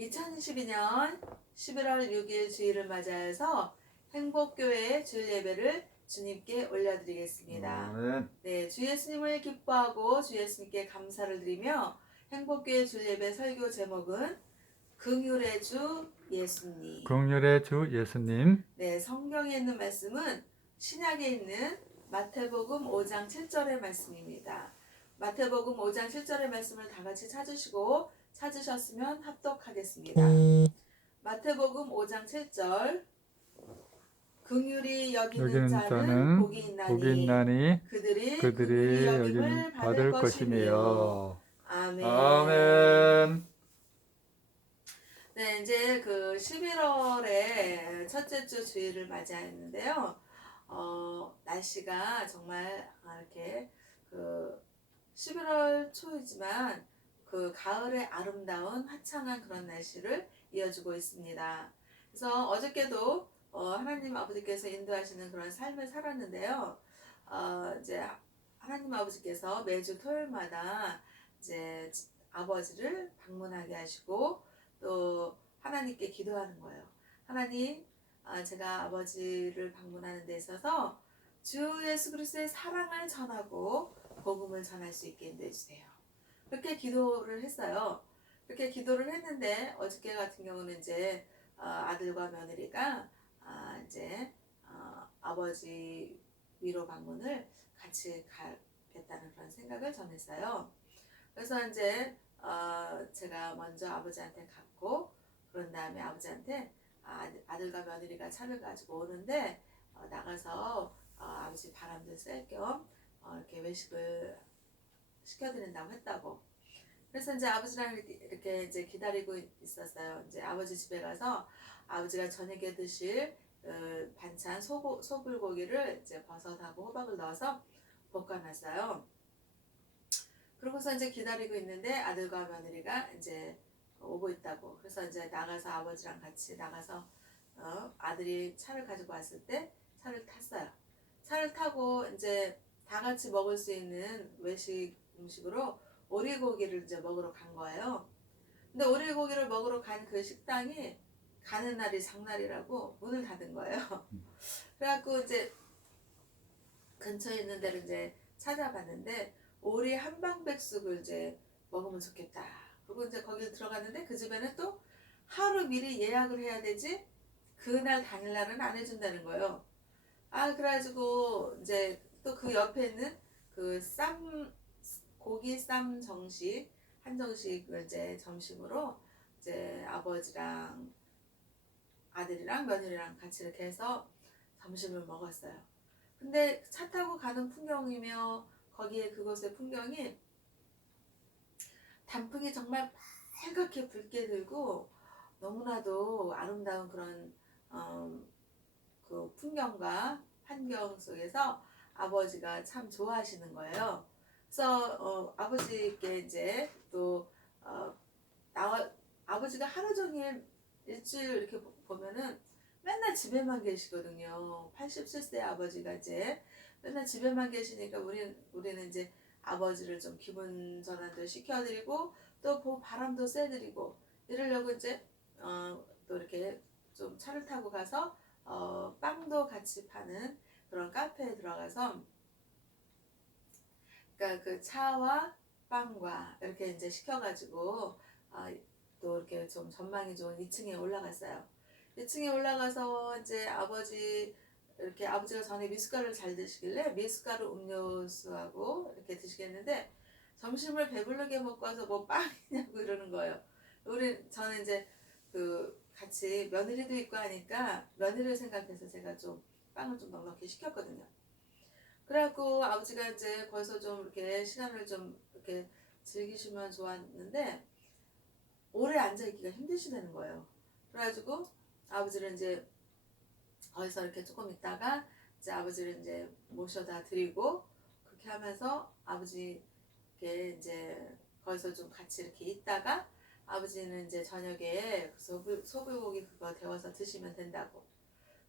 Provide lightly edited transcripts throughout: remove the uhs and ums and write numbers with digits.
2022년 11월 6일 주일을 맞이해서 행복교회의 주일 예배를 주님께 올려드리겠습니다. 네, 주 예수님을 기뻐하고 주 예수님께 감사를 드리며 행복교회 주일 예배 설교 제목은 긍휼의 주 예수님. 긍휼의 주 예수님. 네, 성경에 있는 말씀은 신약에 있는 마태복음 5장 7절의 말씀입니다. 마태복음 5장 7절의 말씀을 다 같이 찾으시고 찾으셨으면 합독하겠습니다. 마태복음 5장 7절 긍휼히 여기는 자는 복이 있나니 그들이 긍휼히 여김을 받을 것이며. 아멘. 아멘. 네, 이제 그 11월에 첫째 주 주일을 맞이했는데요. 날씨가 정말 이렇게 그 11월 초이지만 그 가을의 아름다운 화창한 그런 날씨를 이어주고 있습니다. 그래서 어저께도 하나님 아버지께서 인도하시는 그런 삶을 살았는데요. 이제 하나님 아버지께서 매주 토요일마다 이제 아버지를 방문하게 하시고 또 하나님께 기도하는 거예요. 하나님, 제가 아버지를 방문하는 데 있어서 주 예수 그리스도의 사랑을 전하고 복음을 전할 수 있게 인도해 주세요. 그렇게 기도를 했어요. 그렇게 기도를 했는데 어저께 같은 경우는 이제 아들과 며느리가 이제 아버지 위로 방문을 같이 가겠다는 그런 생각을 전했어요. 그래서 이제 제가 먼저 아버지한테 갔고 그런 다음에 아버지한테 아들과 며느리가 차를 가지고 오는데 나가서 아버지 바람도 쐴 겸 이렇게 외식을 시켜드린다고 했다고. 그래서 이제 아버지랑 이렇게 이제 기다리고 있었어요. 이제 아버지 집에 가서 아버지가 저녁에 드실 반찬 소불고기를 이제 버섯하고 호박을 넣어서 볶아놨어요. 그러고서 이제 기다리고 있는데 아들과 며느리가 이제 오고 있다고. 그래서 이제 나가서 아버지랑 같이 나가서 아들이 차를 가지고 왔을 때 차를 탔어요. 차를 타고 이제 다 같이 먹을 수 있는 외식 음식으로 오리고기를 이제 먹으러 간 거예요. 근데 오리고기를 먹으러 간 그 식당이 가는 날이 장날이라고 문을 닫은 거예요. 그래갖고 이제 근처에 있는 데를 이제 찾아봤는데 오리 한방백숙을 이제 먹으면 좋겠다. 그리고 이제 거기 들어갔는데 그 집에는 또 하루 미리 예약을 해야 되지 그날 당일날은 안 해준다는 거예요. 그래가지고 이제 또 그 옆에 있는 그 고기 쌈 정식 한 정식을 이제 점심으로 이제 아버지랑 아들이랑 며느리랑 같이 이렇게 해서 점심을 먹었어요. 근데 차 타고 가는 풍경이며 거기에 그곳의 풍경이 단풍이 정말 빨갛게 붉게 들고 너무나도 아름다운 그런 그 풍경과 환경 속에서 아버지가 참 좋아하시는 거예요. 그래서 아버지께 이제 또 아버지가 하루 종일 일주일 이렇게 보면은 맨날 집에만 계시거든요. 87세 아버지가 이제 맨날 집에만 계시니까 우리는 이제 아버지를 좀 기분 전환도 시켜드리고 또 바람도 쐬드리고 이러려고 이제 또 이렇게 좀 차를 타고 가서 빵도 같이 파는 그런 카페에 들어가서 그러니까 그 차와 빵과 이렇게 이제 시켜가지고 또 이렇게 좀 전망이 좋은 2층에 올라갔어요. 2층에 올라가서 이제 아버지가 전에 미숫가루를 잘 드시길래 미숫가루 음료수하고 이렇게 드시겠는데 점심을 배부르게 먹고 와서 뭐 빵이냐고 이러는 거예요. 저는 이제 그 같이 며느리도 있고 하니까 며느리를 생각해서 제가 좀 빵을 좀 넉넉히 시켰거든요. 그래갖고 아버지가 이제 거기서 좀 이렇게 시간을 좀 이렇게 즐기시면 좋았는데 오래 앉아있기가 힘드시다는 거예요. 그래가지고 아버지를 이제 거기서 이렇게 조금 있다가 이제 아버지를 이제 모셔다 드리고 그렇게 하면서 아버지께 이제 거기서 좀 같이 이렇게 있다가 아버지는 이제 저녁에 소불고기 그거 데워서 드시면 된다고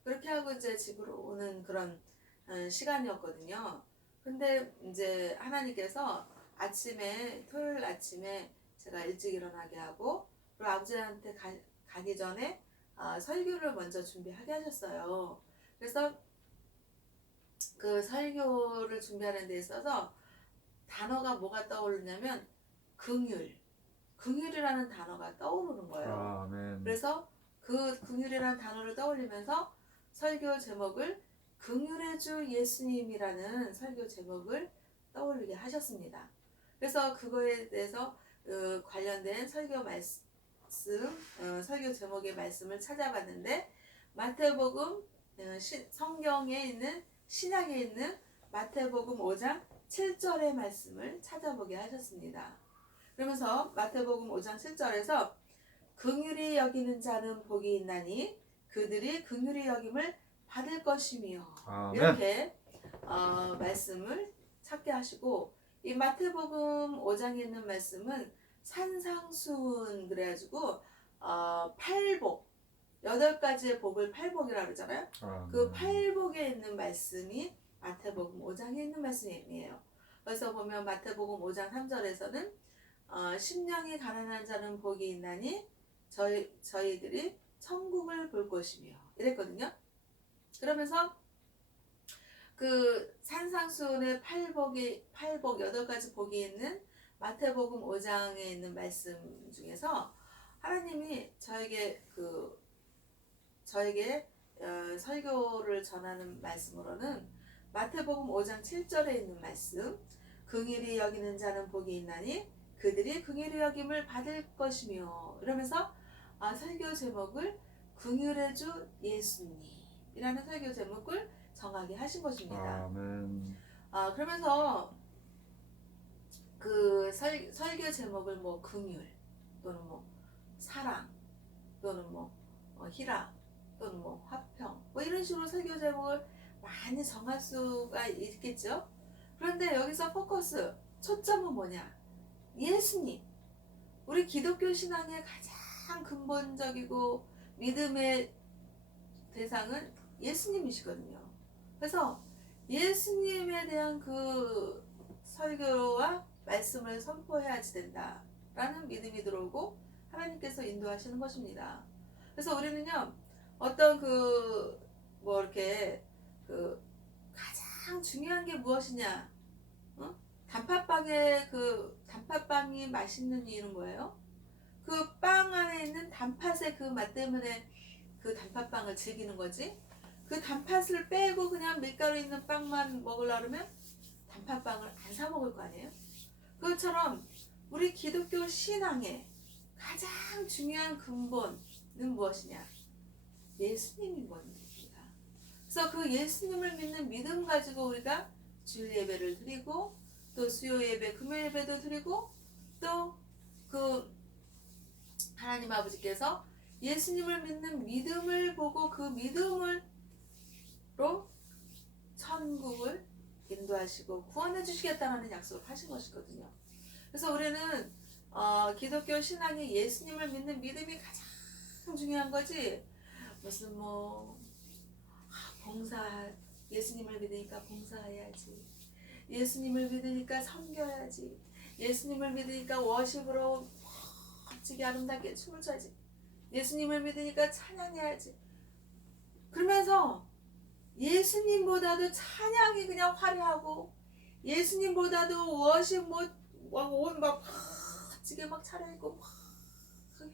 그렇게 하고 이제 집으로 오는 그런 시간이었거든요. 근데 이제 하나님께서 토요일 아침에 제가 일찍 일어나게 하고 그리고 아버지한테 가기 전에 설교를 먼저 준비하게 하셨어요. 그래서 그 설교를 준비하는 데 있어서 단어가 뭐가 떠오르냐면 긍휼이라는 단어가 떠오르는 거예요. 아멘. 그래서 그 긍휼이라는 단어를 떠올리면서 설교 제목을 긍휼의 주 예수님이라는 설교 제목을 떠올리게 하셨습니다. 그래서 그거에 대해서 관련된 설교 말씀, 설교 제목의 말씀을 찾아봤는데 마태복음 성경에 있는 신약에 있는 마태복음 5장 7절의 말씀을 찾아보게 하셨습니다. 그러면서 마태복음 5장 7절에서 긍휼히 여기는 자는 복이 있나니 그들이 긍휼히 여김을 받을 것이며 아멘. 이렇게 말씀을 찾게 하시고 이 마태복음 5장에 있는 말씀은 산상수훈 그래가지고 팔복 8가지의 복을 팔복이라고 그러잖아요. 그 팔복에 있는 말씀이 마태복음 5장에 있는 말씀이에요. 그래서 보면 마태복음 5장 3절에서는 심령이 가난한 자는 복이 있나니 저희들이 천국을 볼 것이며 이랬거든요. 그러면서 그 산상수훈의 팔복 8가지 복이 있는 마태복음 5장에 있는 말씀 중에서 하나님이 저에게 설교를 전하는 말씀으로는 마태복음 5장 7절에 있는 말씀 긍휼히 여기는 자는 복이 있나니 그들이 긍휼히 여김을 받을 것이며 이러면서 설교 제목을 긍휼의 주 예수님이라는 설교 제목을 정하게 하신 것입니다. 아멘. 그러면서 그 설교 제목을 뭐 긍휼 또는 뭐 사랑 또는 뭐 희락 또는 뭐 화평 뭐 이런 식으로 설교 제목을 많이 정할 수가 있겠죠. 그런데 여기서 초점은 뭐냐? 예수님. 우리 기독교 신앙의 가장 근본적이고 믿음의 대상은 예수님이시거든요. 그래서 예수님에 대한 그 설교와 말씀을 선포해야지 된다라는 믿음이 들어오고 하나님께서 인도하시는 것입니다. 그래서 우리는요 어떤 가장 중요한 게 무엇이냐? 단팥빵이 맛있는 이유는 뭐예요? 그 빵 안에 있는 단팥의 그 맛 때문에 그 단팥빵을 즐기는 거지. 그 단팥을 빼고 그냥 밀가루 있는 빵만 먹으려면 단팥빵을 안 사 먹을 거 아니에요? 그것처럼 우리 기독교 신앙의 가장 중요한 근본은 무엇이냐? 예수님인 겁니다. 그래서 그 예수님을 믿는 믿음 가지고 우리가 주일 예배를 드리고 또 수요 예배, 금요 예배도 드리고 또 그 하나님 아버지께서 예수님을 믿는 믿음을 보고 그 믿음으로 천국을 인도하시고 구원해 주시겠다는 약속을 하신 것이거든요. 그래서 우리는 기독교 신앙이 예수님을 믿는 믿음이 가장 중요한 거지. 무슨 예수님을 믿으니까 봉사해야지. 예수님을 믿으니까 섬겨야지. 예수님을 믿으니까 워십으로 멋지게 아름답게 춤을 춰야지. 예수님을 믿으니까 찬양해야지. 그러면서 예수님보다도 찬양이 그냥 화려하고 예수님보다도 워십 옷 막 멋지게 막 차려입고 막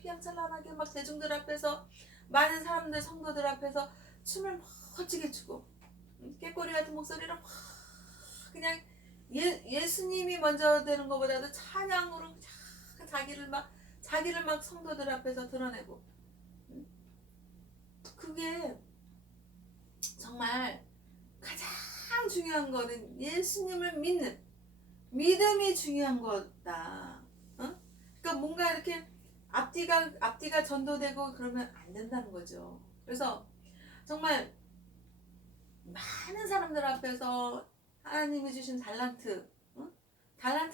휘황찬란하게 막 대중들 앞에서 많은 사람들 성도들 앞에서 춤을 멋지게 추고 깨꼬리 같은 목소리로 막 그냥 예수님이 먼저 되는 것보다도 찬양으로 자기를 막 성도들 앞에서 드러내고 그게 정말 가장 중요한 거는 예수님을 믿는 믿음이 중요한 거다. 그러니까 뭔가 이렇게 앞뒤가 전도되고 그러면 안 된다는 거죠. 그래서 정말 많은 사람들 앞에서 하나님이 주신 달란트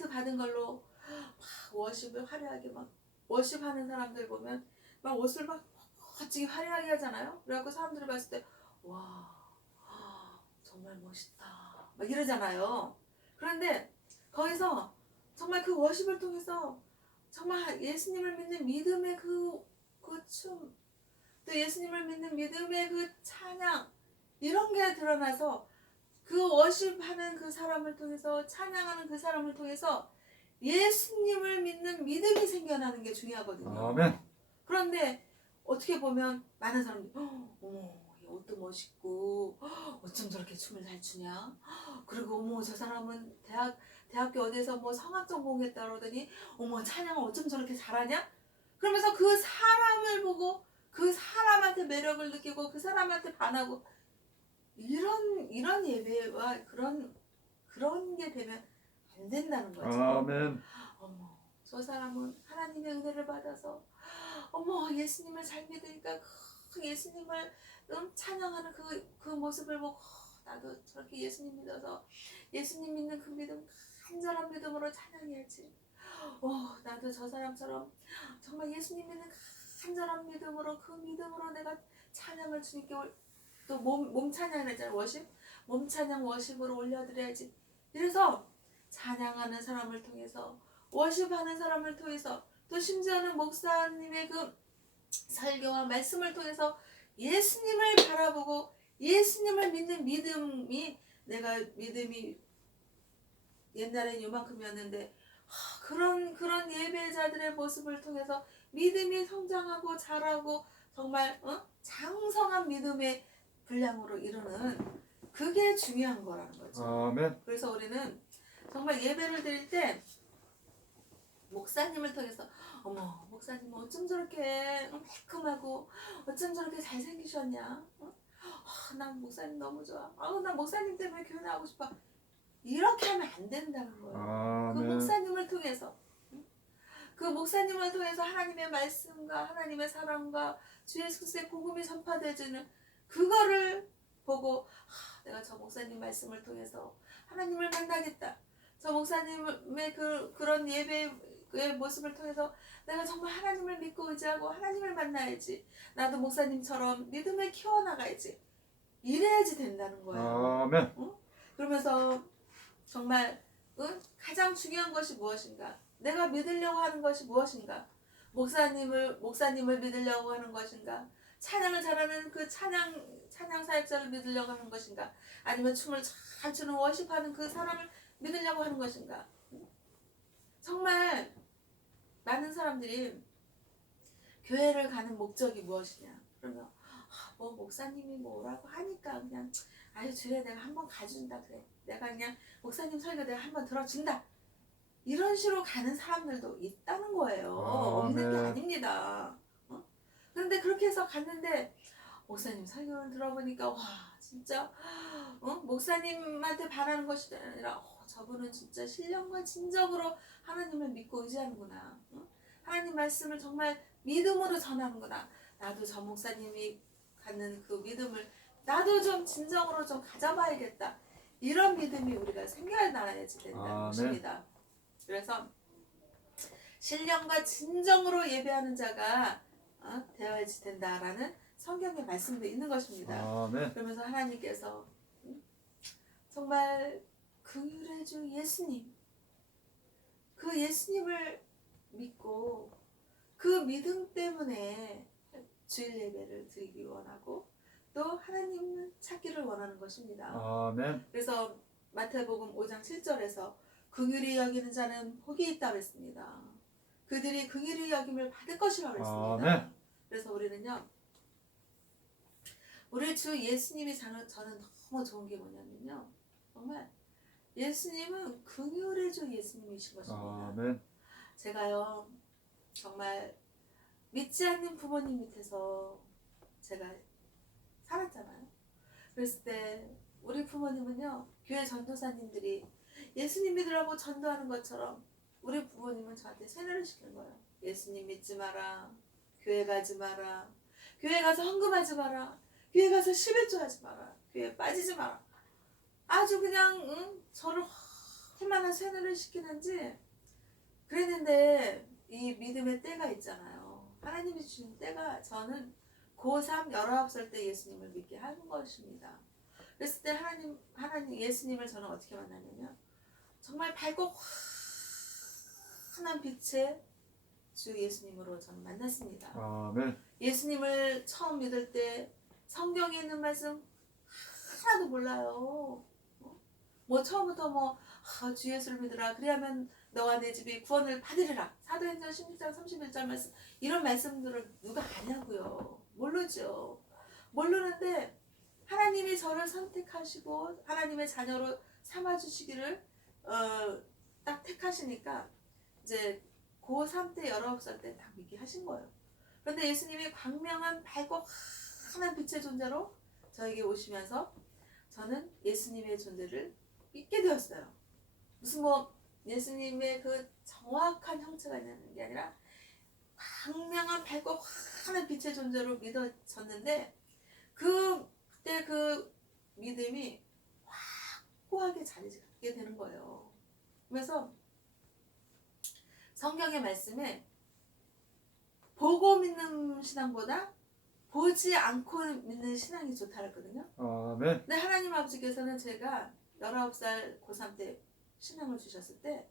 받은 걸로 막 워십을 화려하게 막 워십하는 사람들 보면 막 옷을 막 멋지게 화려하게 하잖아요. 그래갖고 사람들이 봤을 때 와 정말 멋있다 막 이러잖아요. 그런데 거기서 정말 그 워십을 통해서 정말 예수님을 믿는 믿음의 그 춤, 또 예수님을 믿는 믿음의 그 찬양, 이런 게 드러나서 그 워십하는 그 사람을 통해서, 찬양하는 그 사람을 통해서 예수님을 믿는 믿음이 생겨나는 게 중요하거든요. 아멘. 그런데 어떻게 보면 많은 사람들이 어머, 이 옷도 멋있고 어쩜 저렇게 춤을 잘 추냐, 그리고 어머 저 사람은 대학교 어디에서 뭐 성악 전공했다 그러더니 어머 찬양을 어쩜 저렇게 잘하냐, 그러면서 그 사람을 보고 그 사람한테 매력을 느끼고 그 사람한테 반하고, 이런 예배와 그런 게 되면 안 된다는 거죠. 아멘. 어머 저 사람은 하나님의 은혜를 받아서 어머 예수님을 잘 믿으니까 그 예수님을 찬양하는 그 모습을 보고 나도 저렇게 예수님 믿어서 예수님 믿는 그 믿음, 간절한 믿음으로 찬양해야지. 나도 저 사람처럼 정말 예수님 믿는 간절한 믿음으로, 그 믿음으로 내가 찬양을 주님께 또 몸 찬양을 했잖아요. 워십, 몸 찬양 워십으로 올려드려야지. 이래서 찬양하는 사람을 통해서, 워십하는 사람을 통해서, 또 심지어는 목사님의 그 설교와 말씀을 통해서 예수님을 바라보고 예수님을 믿는 믿음이, 내가 믿음이 옛날엔 요만큼이었는데 그런 예배자들의 모습을 통해서 믿음이 성장하고 자라고 정말 장성한 믿음의 분량으로 이루는, 그게 중요한 거라는 거죠. 아멘. 그래서 우리는 정말 예배를 드릴 때 목사님을 통해서 어머 목사님 어쩜 저렇게 매콤하고 어쩜 저렇게 잘생기셨냐, 난 목사님 너무 좋아, 난 목사님 때문에 교회 나오고 싶어, 이렇게 하면 안 된다는 거예요. 그 아멘. 목사님을 통해서, 그 목사님을 통해서 하나님의 말씀과 하나님의 사랑과 주 예수 그리스도의 복음이 전파되어지는 그거를 보고 내가 저 목사님 말씀을 통해서 하나님을 만나겠다, 저 목사님의 그런 예배의 모습을 통해서 내가 정말 하나님을 믿고 의지하고 하나님을 만나야지, 나도 목사님처럼 믿음을 키워나가야지, 이래야지 된다는 거예요. 아멘. 그러면서 정말 가장 중요한 것이 무엇인가, 내가 믿으려고 하는 것이 무엇인가, 목사님을 믿으려고 하는 것인가, 찬양을 잘하는 그 찬양 사역자를 믿으려고 하는 것인가, 아니면 춤을 잘 추는 워십하는 그 사람을 믿으려고 하는 것인가. 정말 많은 사람들이 교회를 가는 목적이 무엇이냐, 그러면 뭐 목사님이 뭐라고 하니까 그냥 아유 주일에 내가 한번 가준다, 그래 내가 그냥 목사님 설교 내가 한번 들어준다, 이런 식으로 가는 사람들도 있다는 거예요. 없는 게 아닙니다. 그런데 그렇게 해서 갔는데 목사님 설교를 들어보니까 와 진짜 목사님한테 바라는 것이 아니라 저분은 진짜 신령과 진정으로 하나님을 믿고 의지하는구나, 하나님 말씀을 정말 믿음으로 전하는구나, 나도 저 목사님이 갖는 그 믿음을 나도 좀 진정으로 좀 가져봐야겠다, 이런 믿음이 우리가 생겨나야지 된다는 것입니다. 그래서 신령과 진정으로 예배하는 자가 되어야지 된다라는 성경의 말씀도 있는 것입니다. 아멘. 그러면서 하나님께서 정말 긍휼의 주 예수님, 그 예수님을 믿고 그 믿음 때문에 주일 예배를 드리기 원하고 또 하나님을 찾기를 원하는 것입니다. 아멘. 그래서 마태복음 5장 7절에서 긍휼히 여기는 자는 복이 있다고 했습니다. 그들이 긍휼히 여김을 받을 것이라고 했습니다. 아멘. 그래서 우리는요, 우리 주 예수님이 저는 너무 좋은 게 뭐냐면요, 정말 예수님은 긍휼의 주 예수님이신 것입니다. 아멘. 제가요 정말 믿지 않는 부모님 밑에서 제가 살았잖아요. 그랬을 때 우리 부모님은요, 교회 전도사님들이 예수님 믿으라고 전도하는 것처럼 우리 부모님은 저한테 세뇌를 시키는 거예요. 예수님 믿지 마라, 교회 가지 마라, 교회 가서 헌금하지 마라, 교회 가서 11조 하지 마라, 교회 빠지지 마라. 아주 그냥 저를 얼마나 세뇌를 시키는지. 그랬는데 이 믿음의 때가 있잖아요. 하나님이 주신 때가, 저는 고3 19살 때 예수님을 믿게 한 것입니다. 그랬을 때 하나님 예수님을 저는 어떻게 만났냐면 정말 밝고 환한 빛에 주 예수님으로 저는 만났습니다. 아멘. 예수님을 처음 믿을 때 성경에 있는 말씀 하나도 몰라요. 뭐 처음부터 주 예수를 믿으라 그리하면 너와 내 집이 구원을 받으리라 사도행전 16장 31절 말씀 이런 말씀들을 누가 아냐고요. 모르죠. 모르는데 하나님이 저를 선택하시고 하나님의 자녀로 삼아주시기를 딱 택하시니까 이제 고3 때 19살 때 딱 믿게 하신 거예요. 그런데 예수님이 광명한 밝고 환한 빛의 존재로 저에게 오시면서 저는 예수님의 존재를 믿게 되었어요. 무슨 예수님의 그 정확한 형체가 있는 게 아니라 광명한 밝고 환한 빛의 존재로 믿어졌는데 그때 그 믿음이 확고하게 자리 잡게 되는 거예요. 그래서 성경의 말씀에 보고 믿는 신앙보다 보지 않고 믿는 신앙이 좋다 그랬거든요. 아멘. 근데 하나님 아버지께서는 제가 19살 고3 때 신앙을 주셨을 때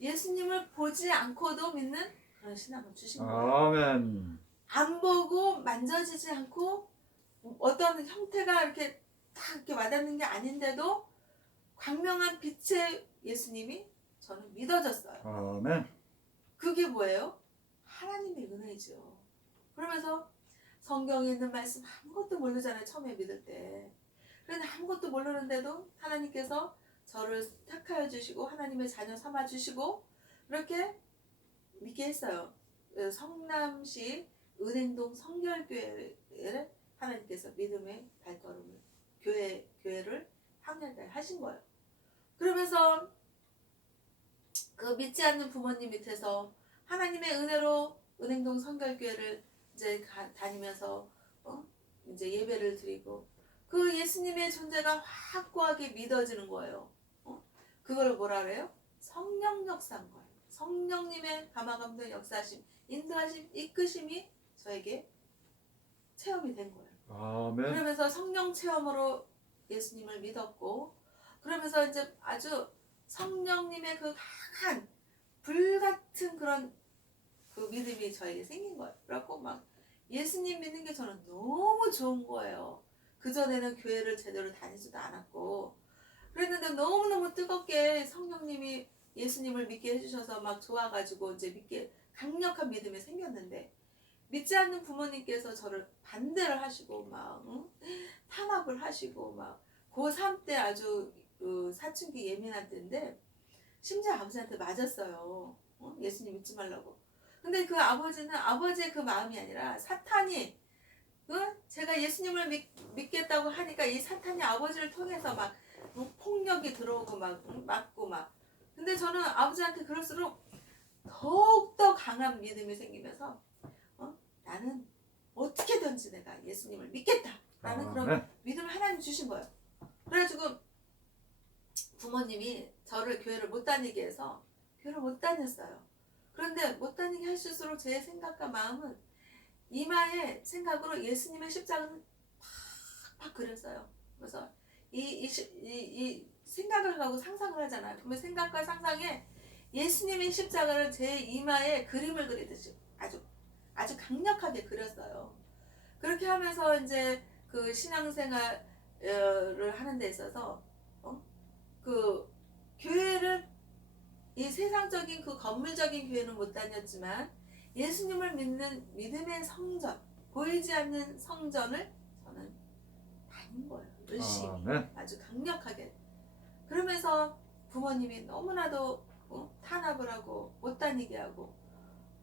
예수님을 보지 않고도 믿는 그런 신앙을 주신 거예요. 아멘. 안 보고 만져지지 않고 어떤 형태가 이렇게 딱 이렇게 와닿는 게 아닌데도 광명한 빛의 예수님이 저는 믿어졌어요. 아멘. 그게 뭐예요? 하나님의 은혜죠. 그러면서 성경에 있는 말씀 아무것도 모르잖아요. 처음에 믿을 때. 그런데 아무것도 모르는데도 하나님께서 저를 택하여 주시고 하나님의 자녀 삼아 주시고 그렇게 믿게 했어요. 성남시 은행동 성결교회를 하나님께서 믿음의 발걸음을 교회를 확장하게 하신 거예요. 그러면서 그 믿지 않는 부모님 밑에서 하나님의 은혜로 은행동 성결교회를 이제 다니면서 이제 예배를 드리고 그 예수님의 존재가 확고하게 믿어지는 거예요. 그걸 뭐라 그래요? 성령 역사인 거예요. 성령님의 감화감동 역사하심, 인도하심, 이끄심이 저에게 체험이 된 거예요. 아멘. 그러면서 성령 체험으로 예수님을 믿었고 그러면서 이제 아주 성령님의 그 강한 불같은 그런 그 믿음이 저에게 생긴 거예요. 그래갖고 막 예수님 믿는 게 저는 너무 좋은 거예요. 그전에는 교회를 제대로 다니지도 않았고 그랬는데 너무너무 뜨겁게 성령님이 예수님을 믿게 해주셔서 막 좋아가지고 이제 믿게 강력한 믿음이 생겼는데 믿지 않는 부모님께서 저를 반대를 하시고 막 탄압을 하시고 막 고3 때 아주 사춘기 예민한 때인데 심지어 아버지한테 맞았어요. 예수님 믿지 말라고. 근데 그 아버지는 아버지의 그 마음이 아니라 사탄이 제가 예수님을 믿겠다고 하니까 이 사탄이 아버지를 통해서 막 폭력이 들어오고 막 맞고 막 근데 저는 아버지한테 그럴수록 더욱더 강한 믿음이 생기면서 나는 어떻게든지 내가 예수님을 믿겠다라는 그런 믿음을 하나님 주신 거예요. 그래가지고 부모님이 저를 교회를 못 다니게 해서 교회를 못 다녔어요. 그런데 못 다니게 하실수록 제 생각과 마음은 이마에 생각으로 예수님의 십자가를 팍팍 그렸어요. 그래서 이 생각을 하고 상상을 하잖아요. 그러면 생각과 상상에 예수님의 십자가를 제 이마에 그림을 그리듯이 아주 강력하게 그렸어요. 그렇게 하면서 이제 그 신앙생활을 하는 데 있어서 그 교회를 이 세상적인 그 건물적인 교회는 못 다녔지만 예수님을 믿는 믿음의 성전 보이지 않는 성전을 저는 다닌 거예요. 열심히 아주 강력하게. 그러면서 부모님이 너무나도 탄압을 하고 못 다니게 하고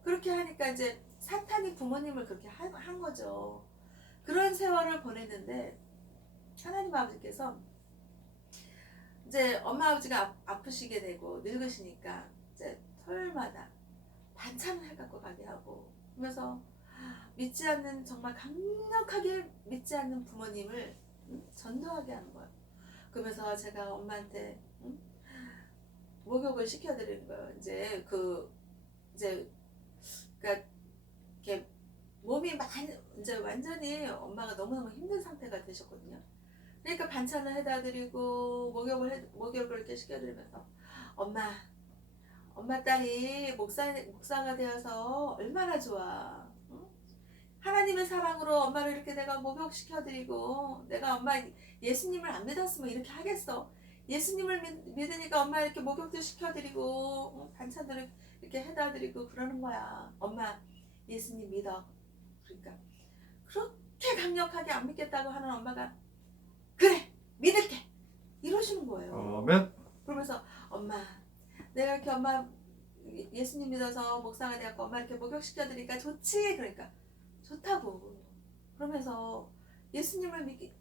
그렇게 하니까 이제 사탄이 부모님을 그렇게 한 거죠. 그런 세월을 보냈는데 하나님 아버지께서 이제 엄마 아버지가 아프시게 되고 늙으시니까 이제 토요일마다 반찬을 해갖고 가게 하고 그러면서 믿지 않는 정말 강력하게 믿지 않는 부모님을 전도하게 하는 거예요. 그러면서 제가 엄마한테 목욕을 시켜드리는 거예요. 이제 그러니까 이렇게 몸이 많이 이제 완전히 엄마가 너무너무 힘든 상태가 되셨거든요. 그러니까 반찬을 해다 드리고 목욕을 이렇게 시켜드리면서 엄마 엄마 딸이 목사가 되어서 얼마나 좋아. 응? 하나님의 사랑으로 엄마를 이렇게 내가 목욕시켜드리고, 내가 엄마 예수님을 안 믿었으면 이렇게 하겠어. 예수님을 믿으니까 엄마 이렇게 목욕도 시켜드리고, 반찬들을 이렇게 해다드리고 그러는 거야. 엄마 예수님 믿어. 그러니까 그렇게 강력하게 안 믿겠다고 하는 엄마가, 그래 믿을게, 이러시는 거예요. 아멘. 그러면서 엄마, 내가 이렇게 엄마 예수님 믿어서 목사가 돼갖고 엄마 이렇게 목욕시켜드리니까 좋지? 그러니까 좋다고. 그러면서 예수님을 믿기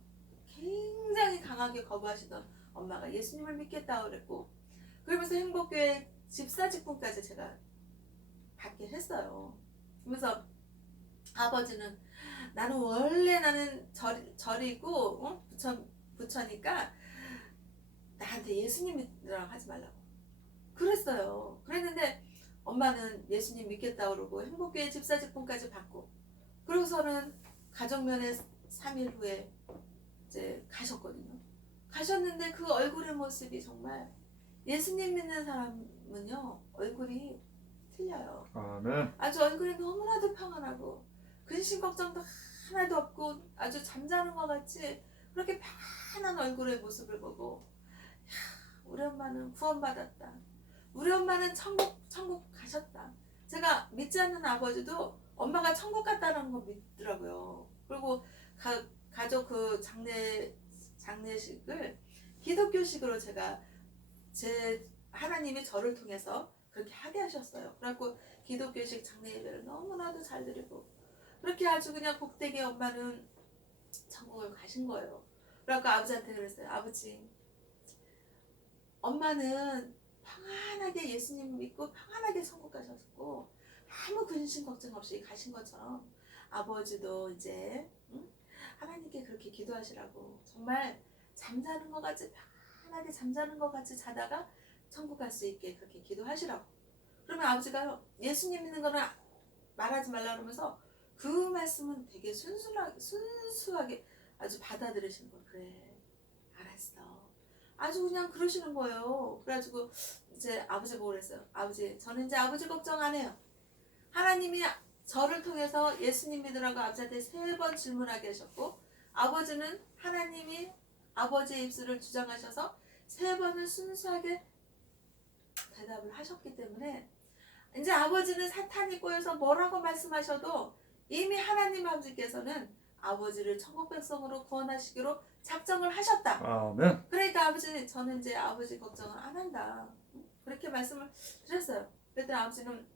굉장히 강하게 거부하시던 엄마가 예수님을 믿겠다고 그랬고, 그러면서 행복교회 집사직분까지 제가 받게 했어요. 그러면서 아버지는, 나는 원래 나는 절이고 부처니까 나한테 예수님 믿으라고 하지 말라고 그랬어요. 그랬는데 엄마는 예수님 믿겠다고 그러고 행복교회 집사직분까지 받고, 그러고서는 가정면회 3일 후에 이제 가셨거든요. 가셨는데 그 얼굴의 모습이 정말, 예수님 믿는 사람은요 얼굴이 틀려요. 아멘. 아주 얼굴이 너무나도 평안하고 근심 걱정도 하나도 없고 아주 잠자는 것 같이 그렇게 편안한 얼굴의 모습을 보고, 야, 우리 엄마는 구원받았다, 우리 엄마는 천국 가셨다. 제가 믿지 않는 아버지도 엄마가 천국 갔다는 거 믿더라고요. 그리고 가족 그 장례식을 기독교식으로 제가 하나님이 저를 통해서 그렇게 하게 하셨어요. 그래갖고 기독교식 장례 예배를 너무나도 잘 드리고, 그렇게 아주 그냥 복되게 엄마는 천국을 가신 거예요. 그래갖고 아버지한테 그랬어요. 아버지, 엄마는 평안하게 예수님 믿고 평안하게 천국 가셨고 아무 근심 걱정 없이 가신 것처럼 아버지도 이제 하나님께 그렇게 기도하시라고, 정말 잠자는 것 같이 편안하게 잠자는 것 같이 자다가 천국 갈 수 있게 그렇게 기도하시라고. 그러면 아버지가 예수님 믿는 거는 말하지 말라 그러면서 그 말씀은 되게 순수하게 아주 받아들이시는 거예요. 그래, 알았어. 아주 그냥 그러시는 거예요. 그래가지고 이제 아버지 보고 그랬어요. 아버지, 저는 이제 아버지 걱정 안 해요. 하나님이 저를 통해서 예수님 믿으라고 아버지한테 3번 질문하게 하셨고, 아버지는 하나님이 아버지의 입술을 주장하셔서 3번을 순수하게 대답을 하셨기 때문에, 이제 아버지는 사탄이 꼬여서 뭐라고 말씀하셔도 이미 하나님 아버지께서는 아버지를 천국 백성으로 구원하시기로 작정을 하셨다. 아멘. 그러니까 아버지, 저는 이제 아버지 걱정을 안 한다, 그렇게 말씀을 드렸어요. 그랬더니 아버지는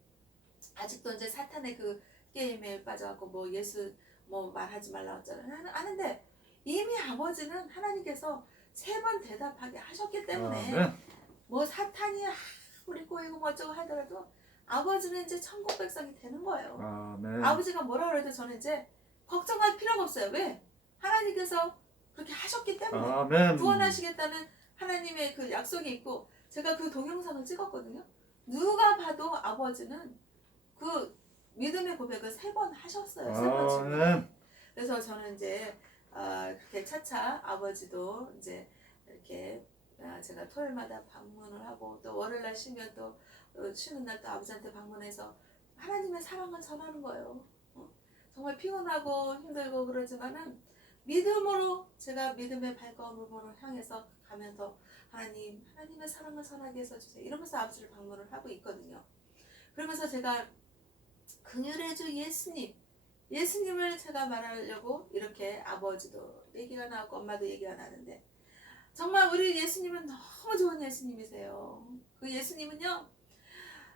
아직도 이제 사탄의 그 게임에 빠져갖고 뭐 예수 뭐 말하지 말라고 했잖아요. 아는데 이미 아버지는 하나님께서 3번 대답하게 하셨기 때문에 아멘. 뭐 사탄이 우리 꼬이고 뭐 어쩌고 하더라도 아버지는 이제 천국 백성이 되는 거예요. 아멘. 아버지가 뭐라 그래도 저는 이제 걱정할 필요가 없어요. 왜? 하나님께서 그렇게 하셨기 때문에. 아멘. 구원하시겠다는 하나님의 그 약속이 있고, 제가 그 동영상을 찍었거든요. 누가 봐도 아버지는 그 믿음의 고백을 3번 하셨어요. 3번 질문. 아멘. 그래서 저는 이제 그렇게 차차 아버지도 이제 이렇게 제가 토요일마다 방문을 하고, 또 월요일날 쉬면 또 쉬는 날 또 아버지한테 방문해서 하나님의 사랑을 전하는 거예요. 정말 피곤하고 힘들고 그러지만은 믿음으로, 제가 믿음의 발걸음으로 향해서 가면서 하나님의 사랑을 전하게 해서 주세요, 이러면서 아버지를 방문을 하고 있거든요. 그러면서 제가 긍휼의 주 예수님을 제가 말하려고 이렇게 아버지도 얘기가 나오고 엄마도 얘기가 나는데, 정말 우리 예수님은 너무 좋은 예수님이세요. 그 예수님은요,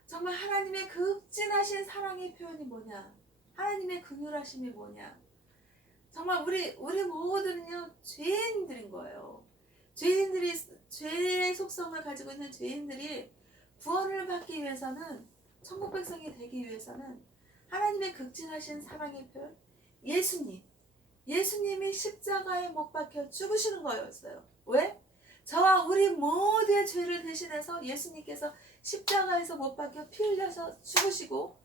정말 하나님의 극진하신 사랑의 표현이 뭐냐, 하나님의 긍휼하심이 뭐냐, 정말 우리 모두는요 죄인들인 거예요. 죄의 속성을 가지고 있는 죄인들이 구원을 받기 위해서는, 천국 백성이 되기 위해서는 하나님의 극진하신 사랑의 표현, 예수님이 십자가에 못 박혀 죽으시는 거였어요. 왜? 저와 우리 모두의 죄를 대신해서 예수님께서 십자가에서 못 박혀 피 흘려서 죽으시고,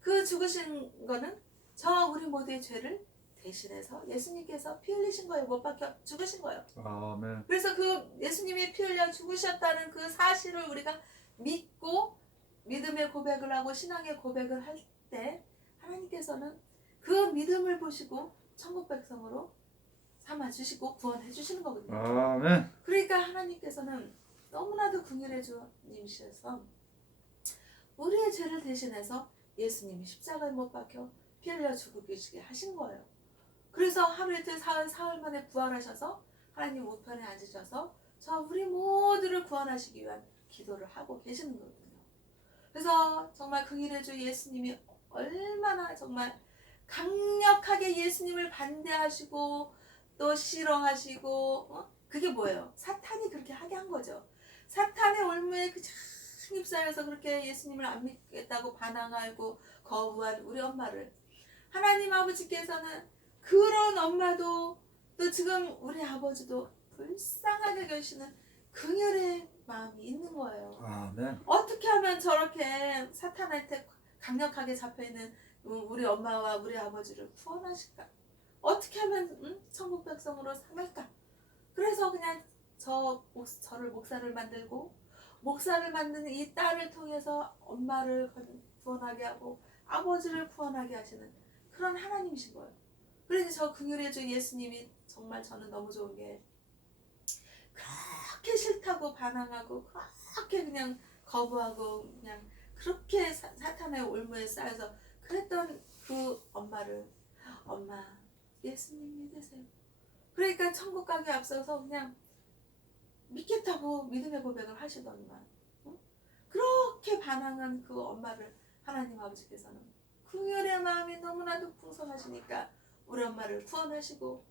그 죽으신 거는 저와 우리 모두의 죄를 대신해서 예수님께서 피 흘리신 거예요. 못 박혀 죽으신 거예요. 아멘. 그래서 그 예수님이 피 흘려 죽으셨다는 그 사실을 우리가 믿고 믿음의 고백을 하고 신앙의 고백을 할 때 하나님께서는 그 믿음을 보시고 천국 백성으로 삼아 주시고 구원해 주시는 거거든요. 아멘. 그러니까 하나님께서는 너무나도 긍휼해 주님이셔서 우리의 죄를 대신해서 예수님이 십자가에 못 박혀 피 흘려 죽으시게 하신 거예요. 그래서 하루 이틀 사흘 만에 부활하셔서 하나님 우편에 앉으셔서 저 우리 모두를 구원하시기 위한 기도를 하고 계시는 거거든요. 그래서 정말 긍휼해 주 예수님이 얼마나 정말 강력하게 예수님을 반대하시고 또 싫어하시고 그게 뭐예요? 사탄이 그렇게 하게 한 거죠. 사탄의 올무에 그 휩싸여서 그렇게 예수님을 안 믿겠다고 반항하고 거부한 우리 엄마를 하나님 아버지께서는 그런 엄마도 또 지금 우리 아버지도 불쌍하게 계시는 긍휼의 마음이 있는 거예요. 아멘. 어떻게 하면 저렇게 사탄한테 강력하게 잡혀있는 우리 엄마와 우리 아버지를 구원하실까? 어떻게 하면 천국 백성으로 삼을까? 그래서 그냥 저를 목사를 만들고 목사를 만드는 이 딸을 통해서 엄마를 구원하게 하고 아버지를 구원하게 하시는 그런 하나님이신 거예요. 그래서 저 긍휼해 주 예수님이 정말 저는 너무 좋은 게 그렇게 싫다고 반항하고 그렇게 그냥 거부하고 그냥 그렇게 사탄의 올무에 쌓여서 그랬던 그 엄마를 엄마 예수님 믿으세요. 그러니까 천국 가기에 앞서서 그냥 믿겠다고 믿음의 고백을 하시더니만 그렇게 반항한 그 엄마를 하나님 아버지께서는 긍휼의 마음이 너무나도 풍성하시니까 우리 엄마를 구원하시고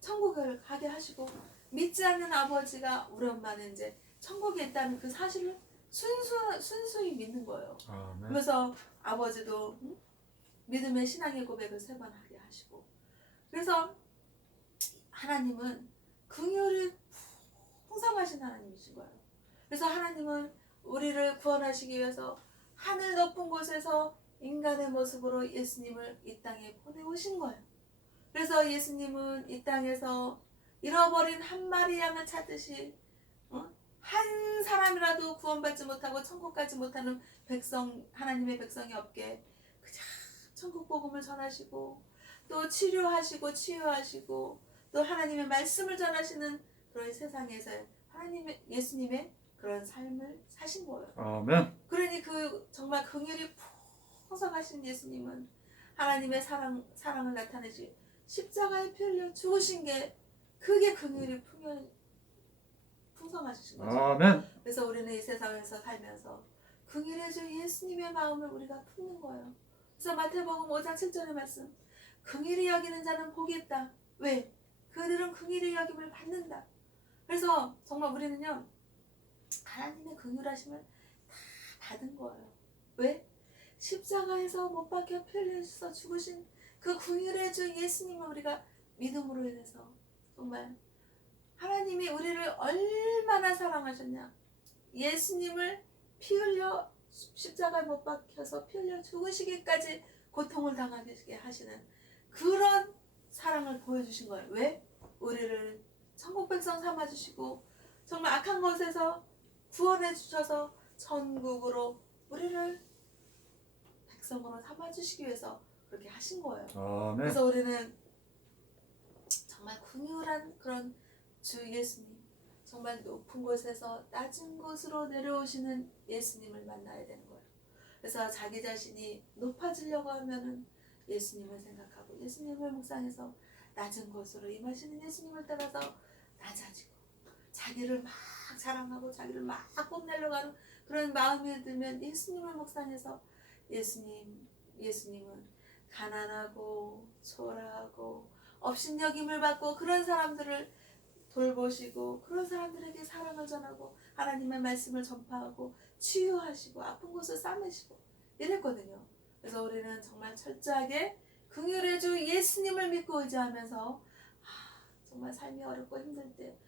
천국을 가게 하시고 믿지 않는 아버지가 우리 엄마는 이제 천국에 있다는 그 사실을 순수히 믿는 거예요. 아멘. 그래서 아버지도 믿음의 신앙의 고백을 3번 하게 하시고 그래서 하나님은 긍휼이 풍성하신 하나님이신 거예요. 그래서 하나님은 우리를 구원하시기 위해서 하늘 높은 곳에서 인간의 모습으로 예수님을 이 땅에 보내오신 거예요. 그래서 예수님은 이 땅에서 잃어버린 한 마리 양을 찾듯이 한 사람이라도 구원받지 못하고 천국 가지 못하는 하나님의 백성이 없게 그냥 천국 복음을 전하시고 또 치료하시고 치유하시고 또 하나님의 말씀을 전하시는 그런 세상에서 예수님의 그런 삶을 사신 거예요. 아멘. 그러니 그 정말 긍휼이 풍성하신 예수님은 하나님의 사랑을 나타내시 십자가에 피 흘려 죽으신 게 그게 긍휼이 풍성하신 거죠. 아멘. 그래서 우리는 이 세상에서 살면서 긍휼해 주 예수님의 마음을 우리가 품는 거예요. 그래서 마태복음 5장 7절의 말씀 긍휼히 여기는 자는 복이 있다. 왜? 그들은 긍휼히 여김을 받는다. 그래서 정말 우리는요 하나님의 긍휼하심을 다 받은 거예요. 왜? 십자가에서 못 박혀 피 흘려서 죽으신 그 긍휼해 주 예수님을 우리가 믿음으로 인해서 정말 하나님이 우리를 얼마나 사랑하셨냐. 예수님을 피 흘려 십자가에 못 박혀서 피 흘려 죽으시기까지 고통을 당하게 하시는 그런 사랑을 보여주신 거예요. 왜? 우리를 천국 백성 삼아주시고 정말 악한 것에서 구원해 주셔서 천국으로 우리를 백성으로 삼아주시기 위해서 그렇게 하신 거예요. 아멘. 그래서 우리는 정말 긍휼한 그런 주 예수님, 정말 높은 곳에서 낮은 곳으로 내려오시는 예수님을 만나야 되는 거예요. 그래서 자기 자신이 높아지려고 하면은 예수님을 생각하고 예수님을 묵상해서 낮은 곳으로 임하시는 예수님을 따라서 낮아지고 자기를 막 자랑하고 자기를 막 뽐내려고 하는 그런 마음이 들면 예수님을 묵상해서 예수님은 가난하고 초라하고 업신여김을 받고 그런 사람들을 돌보시고 그런 사람들에게 사랑을 전하고 하나님의 말씀을 전파하고 치유하시고 아픈 곳을 싸매시고 이랬거든요. 그래서 우리는 정말 철저하게 긍휼해 주 예수님을 믿고 의지하면서 정말 삶이 어렵고 힘들 때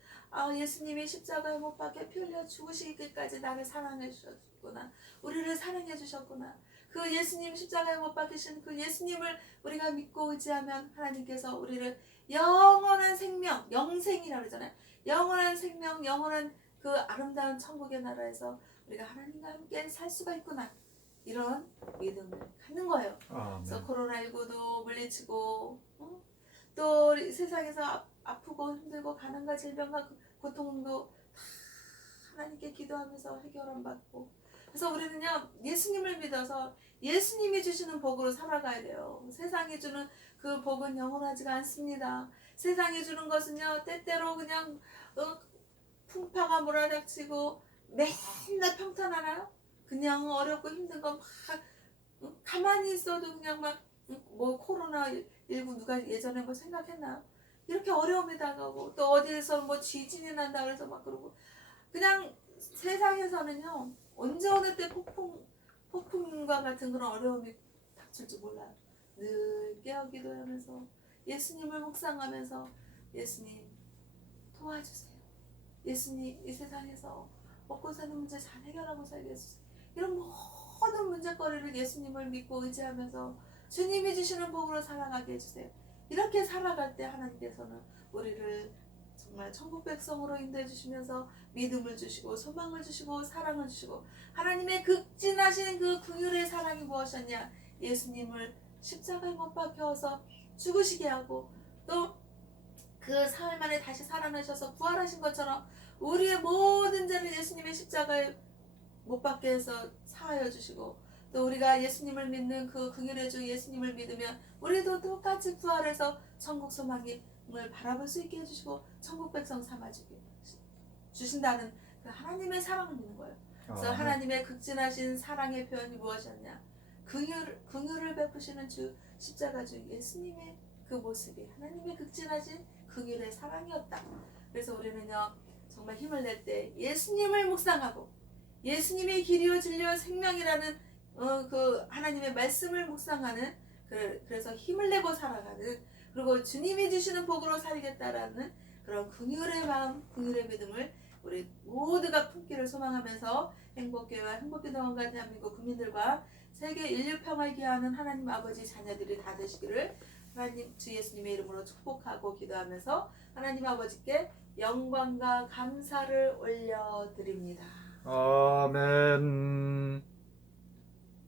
예수님이 십자가에 못 박혀 피 흘려 죽으시기까지 나를 사랑해 주셨구나. 우리를 사랑해 주셨구나. 그 예수님 십자가에 못 박히신 그 예수님을 우리가 믿고 의지하면 하나님께서 우리를 영원한 생명, 영생이라고 그러잖아요. 영원한 생명, 영원한 그 아름다운 천국의 나라에서 우리가 하나님과 함께 살 수가 있구나. 이런 믿음을 갖는 거예요. 그래서 아멘. 코로나19도 물리치고 또 우리 세상에서 아프고 힘들고 가난과 질병과 고통도 다 하나님께 기도하면서 해결함 받고, 그래서 우리는요 예수님을 믿어서 예수님이 주시는 복으로 살아가야 돼요. 세상이 주는 그 복은 영원하지가 않습니다. 세상이 주는 것은요 때때로 그냥 풍파가 몰아닥치고 맨날 평탄하나요? 그냥 어렵고 힘든 거 막 가만히 있어도 그냥 막 뭐 코로나19 누가 예전에 뭐 생각했나요? 이렇게 어려움이 다가오고 또 어디에서 뭐 지진이 난다 그래서 막 그러고, 그냥 세상에서는요 언제 어느 때 폭풍과 같은 그런 어려움이 닥칠지 몰라요. 늘 깨어 기도하면서 예수님을 묵상하면서 예수님 도와주세요. 예수님 이 세상에서 먹고 사는 문제 잘 해결하고 살게 해주세요. 이런 모든 문제거리를 예수님을 믿고 의지하면서 주님이 주시는 복으로 살아가게 해주세요. 이렇게 살아갈 때 하나님께서는 우리를 정말 천국 백성으로 인도해 주시면서 믿음을 주시고 소망을 주시고 사랑을 주시고, 하나님의 극진하신 그 긍휼의 사랑이 무엇이었냐? 예수님을 십자가에 못 박혀서 죽으시게 하고 또 그 사흘 만에 다시 살아나셔서 부활하신 것처럼 우리의 모든 죄를 예수님의 십자가에 못 박게 해서 사하여 주시고, 또 우리가 예수님을 믿는 그 긍휼의 주 예수님을 믿으면 우리도 똑같이 부활해서 천국 소망을 바라볼 수 있게 해주시고 천국 백성 삼아주게 주신다는 그 하나님의 사랑을 믿는 거예요. 그래서 하나님의 극진하신 사랑의 표현이 무엇이었냐? 긍휼을 베푸시는 주 십자가 주 예수님의 그 모습이 하나님의 극진하신 긍휼의 사랑이었다. 그래서 우리는요 정말 힘을 낼 때 예수님을 묵상하고 예수님의 길이요 진리요 생명이라는 그 하나님의 말씀을 묵상하는, 그래서 힘을 내고 살아가는, 그리고 주님이 주시는 복으로 살겠다라는 그런 긍휼의 마음, 긍휼의 믿음을 우리 모두가 품기를 소망하면서 행복교회와 행복기도원과 대한민국 국민들과 세계 인류 평화를 기하는 하나님 아버지 자녀들이 다 되시기를 하나님 주 예수님의 이름으로 축복하고 기도하면서 하나님 아버지께 영광과 감사를 올려드립니다. 아멘.